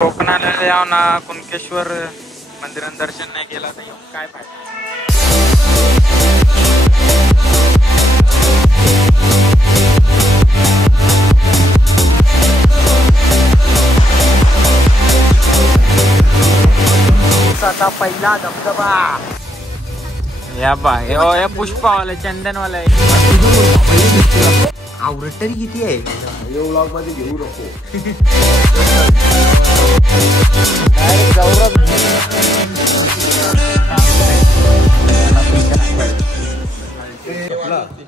कोकणाला याव ना कुणकेश्वर मंदिरात दर्शन नाही केला तर काय फायदा। आता पहिला धबधबा या बा या पुष्पावाला चंदनवाला आवडत तरी किती आहे व्लॉग मध्ये घेऊ नको।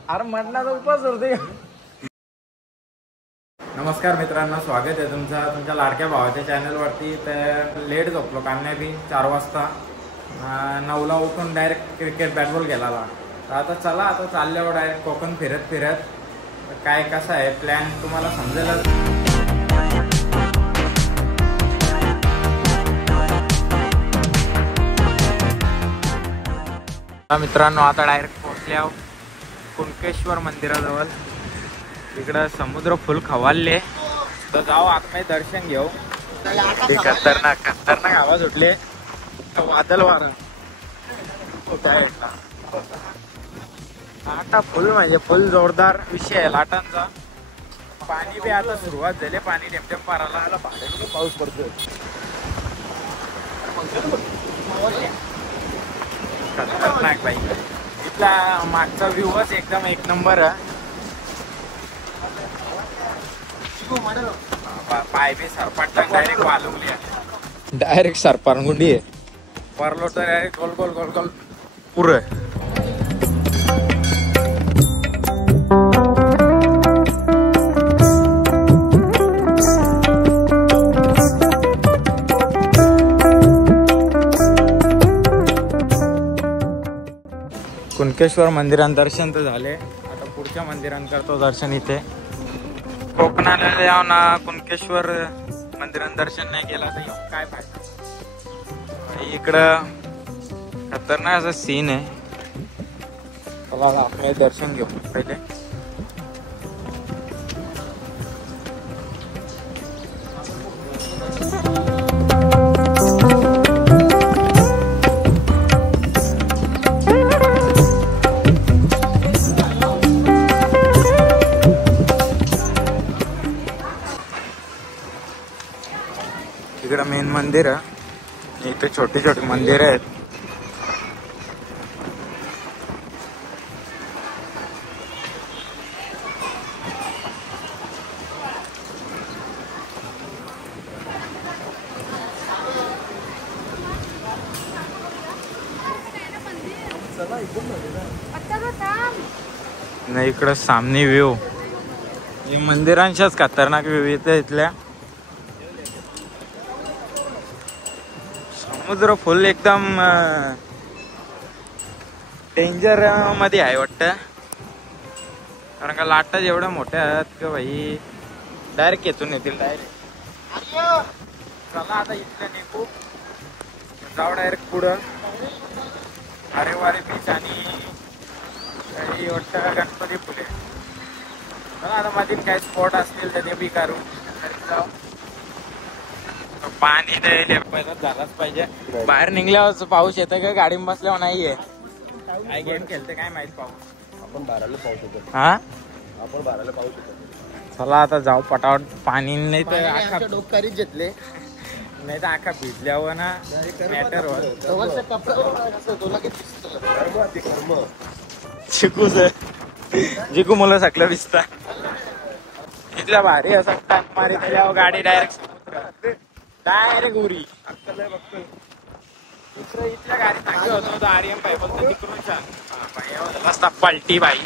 अरे म्हटला तर उपास होते। नमस्कार मित्रांनो, स्वागत आहे तुमच्या लाडक्या भावाच्या चॅनल वरती। तर लेट झोपलो काल नाही बी 4 वाजता 9ला उठून डायरेक्ट क्रिकेट बॅटबॉल खेळायला। तर आता चला आता चालल्यावर डायरेक्ट कोकण फिरत काय कसं आहे प्लॅन तुम्हाला समजेल। मित्रांनो आता डायरेक्ट पोहोचल्या कुणकेश्वर मंदिराजवळ। इकडं समुद्र फुल खवालले तर जाऊ आतमध्ये दर्शन घेऊ। खतरनाक आवाज उठले, वादळ वारा लाटा फुल म्हणजे फुल जोरदार विषय आहे लाटांचा। पाणी बी आता सुरुवात झाली, पाणी टेमटेम पाराला पाऊस पडतोय। खतरनाक बाई, इथला मागचा व्ह्यूच एकदम एक नंबर आहे। पाय बी सरपाटला डायरेक्ट वालवली आहे, डायरेक्ट सरपारगुंडी आहे। परलो तर डायरेक्ट गोल गोल पुरं कुणकेश्वर मंदिरात दर्शन तर झाले। आता पुढच्या मंदिरात करतो दर्शन। इथे कोकणाला याव ना कुणकेश्वर मंदिरात दर्शन नाही केला तर काय फायदा। इकडं खतरनाक असं सीन आहे। चला आपण दर्शन घेऊ पहिले। इकडं मेन मंदिर आहे, इथे छोटी छोटी मंदिर आहेत। नाही इकडं सामने व्ह्यू, मंदिरांच्याच खतरनाक व्ह्यू येते इथल्या। समुद्र फुल एकदम डेंजर मध्ये आहे वाटतं, कारण का लाटा एवढ्या मोठ्या आहेत की भाई डायरेक्ट येथून येतील डायरेक्ट। चला आता इथल्या निघू, जाऊ डायरेक्ट पुढं अरेवारे बीच आणि वाटतं गणपती फुले। चला आता मध्ये काही स्पॉट असतील तर ते बी करू जाऊ। पाणी पहिलाच झालाच पाहिजे। बाहेर निघल्यावर पाऊस येतं का गाडीत बसल्यावर नाहीये। काय गेम खेळते काय माहित पाऊस। आपण 12ला पाऊस होतो। हा आपण 12ला पाऊस होतो। चला आता जाऊ पटावट। पाणी नाही तर आखा डोकारीच घेतले, नाही तर आखा भिजल्यावर ना मॅटर जिकू मुलं सगळं भिजता। इथल्या भारी असं टाक मारी त्याच्यावर गाडी डायरेक्ट उरी इथल्या गाडी चांगली होतो। आर्यन भाई बोलतो तिकडून छान रस्ता पलटी बाई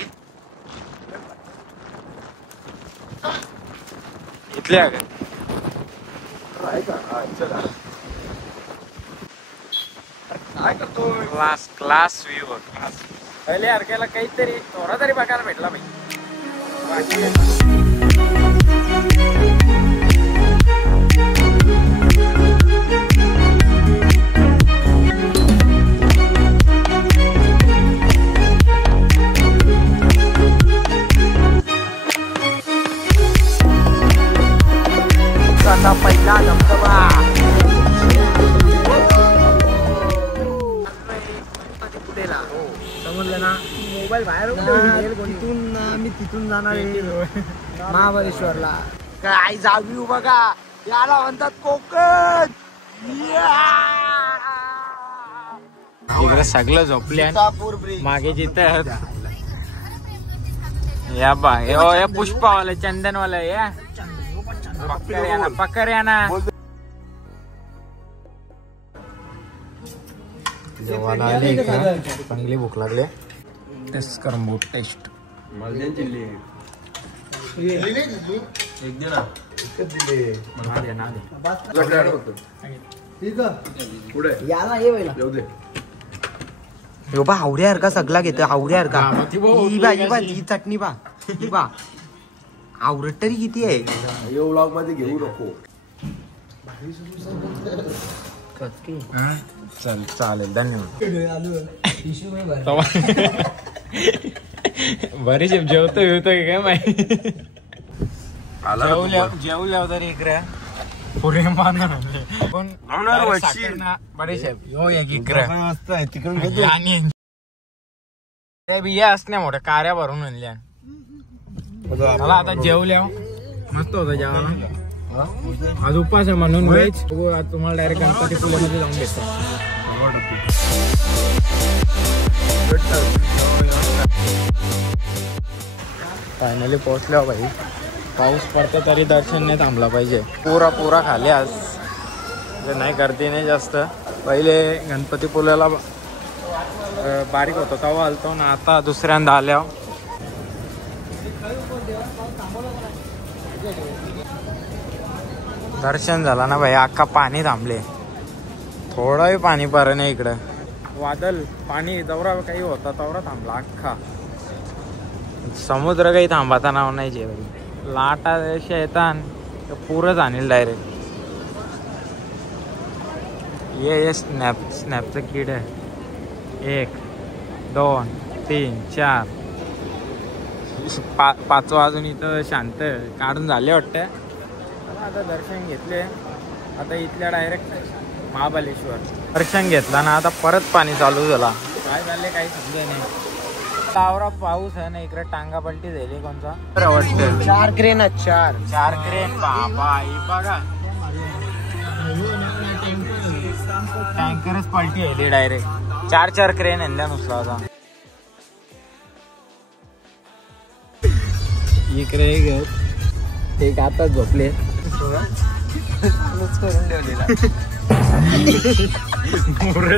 इथल्या क्लास व्ह्यू क्लास। पहिले अरकेला काहीतरी थोडा तरी बघायला भेटला भाई। पहिला धबधबा तिथून जाणार आहे महाबळेश्वरला. काय जाऊ बघा, याला म्हणतात कोकण. इकडे सगळं झोपले सीतापूर ब्रिज. मागे जिथं या बा या पुष्पावाला चंदनवाला या पक्कर या ना जेवायला आले इकडं. चांगली भूक लागली. टेस्ट कर मूड टेस्ट. याला ये पहिला. बा आवड्यावर का सगळा घेतो आवड्यावर का. ही बा ही चटणी बा ही बा आवरट तरी किती आहे. यो व्लॉग मध्ये घेऊ नको. चल चालेल धन्यवाद. बरीच जेवतो काय माहिती. जेवल्या तरी इकडे पुरे पण बरेचशे हो एक इकडे तिकडून बिया असल्या मोठ्या कार्या भरून आणल्या. मला आता जेवल्या मस्त होतं जेवायला. आज उपास आहे म्हणून व्हेज. आज तुम्हाला डायरेक्ट गणपती पुण्यामध्ये जाऊन घेतो. फायनली पोहोचलो भाई. पाऊस पडतो तरी दर्शन नाही थांबला पाहिजे. पुरा खाली आज नाही गर्दी नाही जास्त. पहिले गणपती पुल्याला बारीक होतो तेव्हा आलतो ना, आता दुसऱ्यांदा आल्यावर दर्शन झाला ना भाई. अख्खा पाणी थांबले. थोडाही पाणी पर नाही इकडं. वादल पाणी दौरा काही होता तेवढा थांबला अख्खा. समुद्र काही थांबाता नाव नाही जे भाई. लाटा अशा येतात पुरंच आणेल डायरेक्ट. ये स्नॅपचं किड आहे. 1 2 3 4 पाचवा अजून इथं शांत काढून झाले वाटतं. आता दर्शन घेतले. आता इथल्या डायरेक्ट महाबळेश्वर. दर्शन घेतला ना, आता परत पाणी चालू झाला. काय झाले काही समजे नाही. तावरा पाऊस आहे ना इकडे. टांगा पलटी झाली कोणता वाटतं. 4 क्रेन आहेत. 4 क्रेन बाबा. बघा टँकरच पलटी आहे डायरेक्ट. 4 क्रेन आहे नुसला आता. इकडे एक आता झोपले.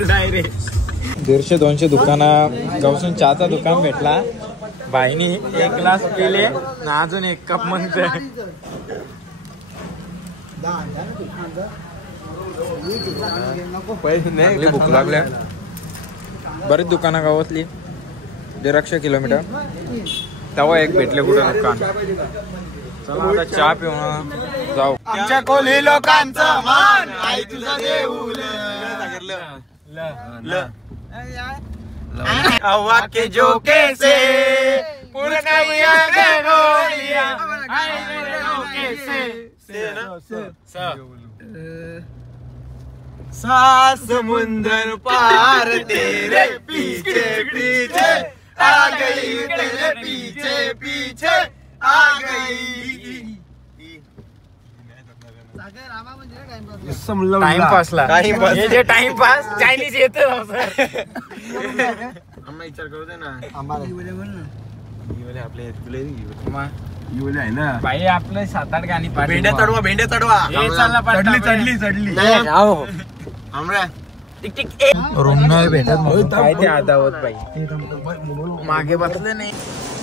डायरेक्ट 150-200 दुकाना गावसून चहाचा दुकान भेटला. बाईनी 1 ग्लास पिले ना, अजून 1 कप म्हणत. भूक लागल्या. बरेच दुकानं गावातली 150 किलोमीटर तेव्हा एक भेटले कुठं दुकान. चला आता चहा पिऊन जाऊ. आमच्या कोल्हे लोकांचा मान आई तुझा देऊल. हवा के झोंके से समुंदर पार तेरे पीछे पीछे आ गई. तेरे पीछे पीछे आ गई. टाइमपासला हे जे टाइमपास चायनीज येतं सर. विचार करू दे ना. बाई आपलं 7-8 गाणी भेंड्या चढवा भेंड्या चढवा. चढली रूम नाही भेटत. काय ते आदावत बाई. मागे बसले नाही.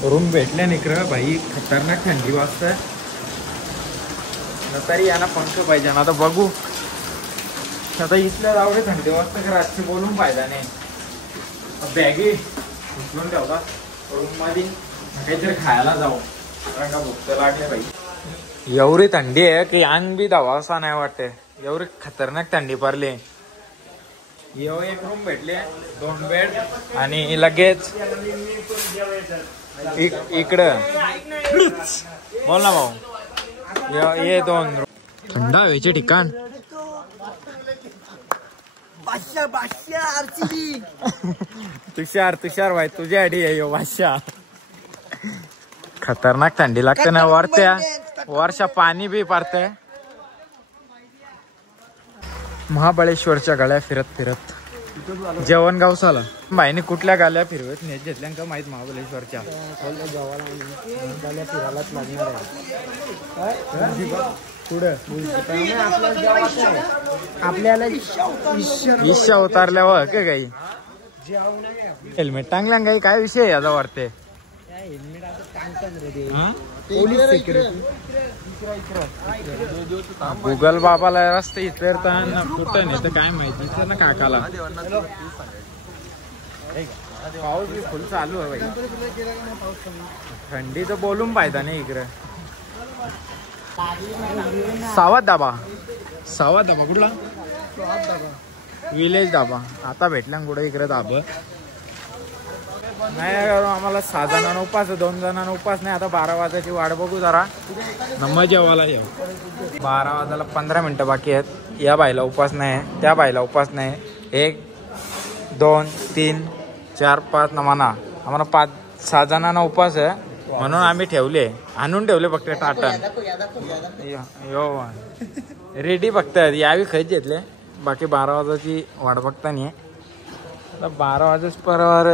रूम भेटल्या इकडं भाई. खतरनाक थंडी वाजत तरी यांना पंख पाहिजे ना. आता बघू आता इथल्या जावडे थंडी वाजता का रातची बोलून फायदा नाही. बॅगी उचलून ठेवतात रूम मध्ये. काहीतरी खायला जाऊ का भूक तर लागले भाई. एवढी थंडी आहे की अंग बी धावासा नाही वाटते. एवढी खतरनाक थंडी पडली. एक रूम भेटले 2 बेड आणि लगेच इकडं बोल ना भाऊ. ये 2 थंड हवेचे ठिकाण. तुषार भाई तुझ्या आधी आहे बादशाह. खतरनाक थंडी लागते ना वरत्या वर्षा पाणी बी पडतंय. महाबळेश्वरच्या गाड्या फिरत फिरत जेवण गावसाला बाईने कुठल्या गाड्या फिरवत नेत घेतल्या का माहित महाबळेश्वरच्या फिरायलाच लागणार आहे आपल्याला इच्छा उतारल्यावर काय काही हेल्मेट टांगल्या काही काय विषय याचा वाटते. गुगल बाबाला रस्ते इतरताना कुठं नाही तर काय माहिती तर ना काकाला. पाऊस बी फुल चालू आहे बाई. थंडी तर बोलून पाहिजे नाही इकडे. सावध दाबा कुठला विलेज दाबा आता भेटल्या कुठे इकडे दाब नाही. आम्हाला 6 जणांना उपास 2 जणांना उपास नाही. आता 12 वाजायची वाट बघू जरा नम्मा जेवायला येऊ. 12 वाजायला 15 मिनिटं बाकी आहेत. या बाईला उपास नाही त्या बाईला उपास नाही. 1 2 3 4 5 नमाना आम्हाला 5-6 जणांना उपास आहे म्हणून आम्ही ठेवले आणून ठेवले फक्त टाटन रेडी फक्त यावी खैच घेतले. बाकी 12 वाजायची वाट बघता नाही. आता 12 वाजेच परवर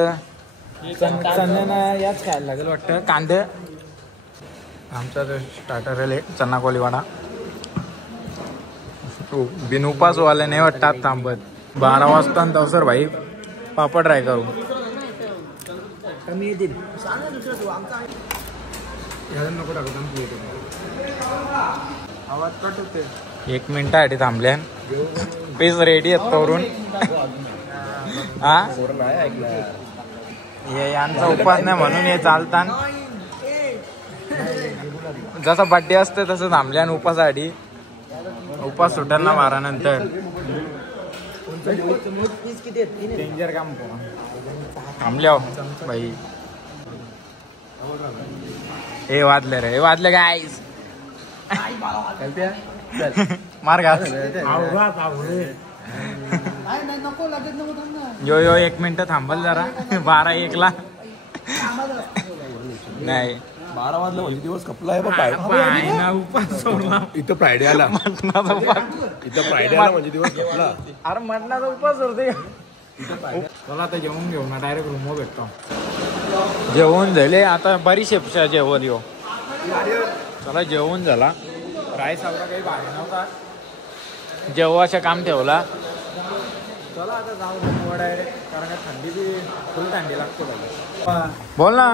चण्याना याच खायला लागेल वाटतं. कांदे आमचा स्टार्टर आहे चना कोलीवाडा. बिन उपास वाले नाही वाटतात थांबत. 12 वाजता तवसर भाई पापड ट्राय करू कमी येतील. आवाज कट होते. 1 मिनिटासाठी थांबल्या पीस रेडी आहेत तोरून. हा हे यांचा उपास नाही म्हणून हे चालतात. जसा बड्डे असते तसं थांबल्या उपासासाठी. उपास सुटेल ना 12 नंतर. डेंजर काम थांबल्या बाई. हे वाजले रे वाजले काय मार घाल. यो 1 मिनिट थांबल जरा 12-1 ला नाही. 12 वाजला म्हणजे दिवस कपला आहे. उपास सोडला इथं फ्रायडे आला. मटणाचा उपास. इथं फ्रायडे आला म्हणजे दिवस कपला. अरे मटणाचा उपास होते. चला आता जेवून घेऊ ना डायरेक्ट रूमवर भेटतो. जेवण झाले आता बरीचशे जेवण येऊ. चला जेवण झाला. राईस आपला काही भारी नव्हता. जेवायचं काम ठेवला. चला आता जाऊ डायरेक्ट कारण का थंडी बी फुल थंडी लागते. बोल ना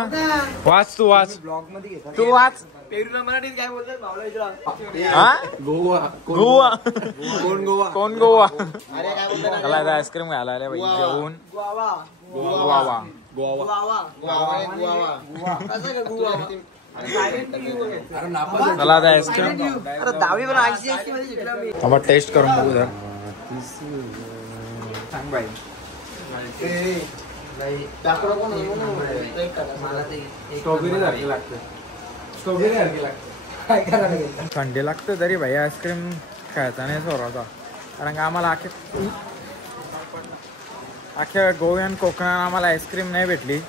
वाच तू वाच तू वाच. पेरूला मराठीत काय बोलतात? हा गोवा. गोवा कोण गोवा? कोण गोवा. मला आता आईस्क्रीम घ्यायला आले पाहिजे जेवून. गोवा चला आता आईस्क्रीम आपण टेस्ट करून बघू जर. सांग बाई स्ट्रॉबेरी सारखी लागते. स्ट्रॉबेरी सारखी लागते. थंडी लागते तरी भाई आईस्क्रीम खायचा नाही सोडायचा. कारण का आम्हाला अख्ख्या गोव्यान कोकणात आम्हाला आईस्क्रीम नाही भेटली.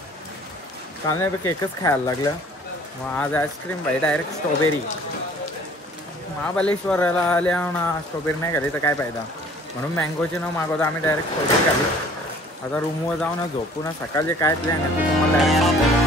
कालण्यापैकी एकच खायला लागलं. मग आज आईस्क्रीम भाई डायरेक्ट स्ट्रॉबेरी. महाबळेश्वराला आल्या ना स्ट्रॉबेरी नाही खाली तर काय फायदा म्हणून मँगोची न मागवता आम्ही डायरेक्ट स्ट्रॉबेरी खाली. आता रूमवर जाऊन झोपून सकाळचे काय प्लॅन आहे तुम्हाला डायरेक्ट